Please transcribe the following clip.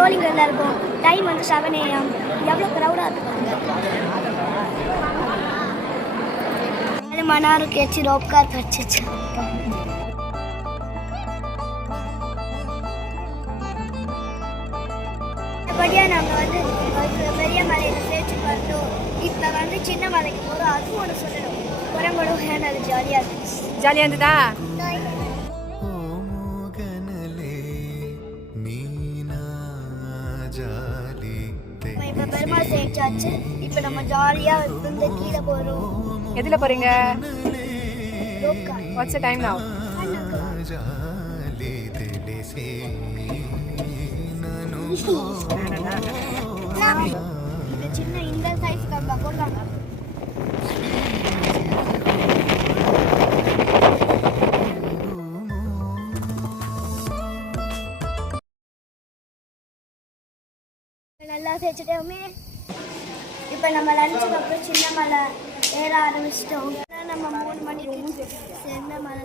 சோழிங்கல்ல இருக்கும். டைம் வந்து 7 AM. எவ்வளோ க்ரௌடாக இருப்பாங்க. 4 மணி நேரம் கழிச்சு ரோப் கார் கிடச்சிச்சு. மறுபடியாக நாங்கள் வந்து பெரிய மலையில் சேர்த்து பார்த்தோம். இப்போ வந்து சின்ன மலைக்கு போகிறோம். அதுவும் ஒன்று சொல்லணும். குரங்கோடும் அது ஜாலியாக இருந்துச்சு. ஜாலியாக இருந்ததா? இப்போ பெருமாள் சேர்ச்சாச்சு. இப்போ நம்ம ஜாலியாக இருந்து கீழே போகிறோம். எதில் போகிறீங்க? Rope car. What's the time now? சின்ன இந்த சைஸ் கம்பா போடுறாங்க. நல்லா தேய்ச்சிட்டோமே. இப்போ நம்ம லஞ்சுக்கு அப்புறம் சின்ன மலை ஏற ஆரம்பிச்சிட்டோம். நம்ம 3 மணிக்கு சின்ன மலை